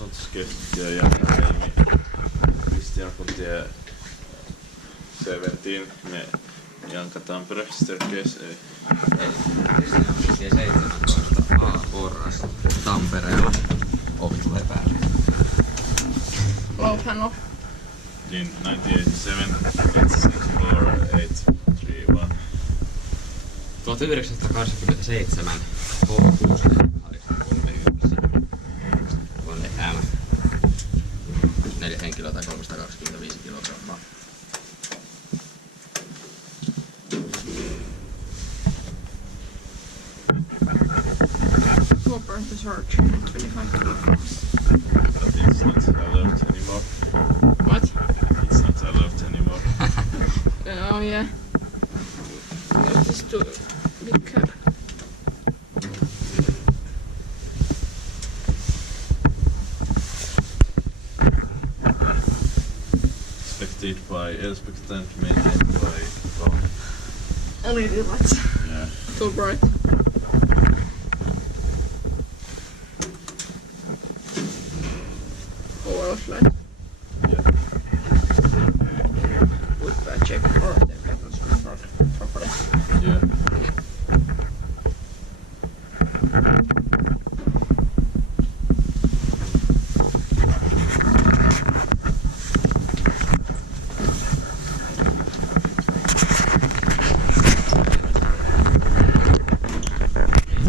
KorsoTV ja Janka Ristinarkuntie 17, ne Janka Tampere staircase ei. Ristinarkuntie 17 A-porras Tampereella. Ovi tulee päälle. Low panel. In 1987, it's 64831. 1987 K6 Kone M. 4 henkilöä tai 325 kilogrammaa. Copper to search 25 kilograms. But it's not allowed anymore. What? It's not allowed anymore. Oh yeah. This is too big cap. Inspected by Elspecta and maintained by Kone. Only the lights. Yeah. Too bright.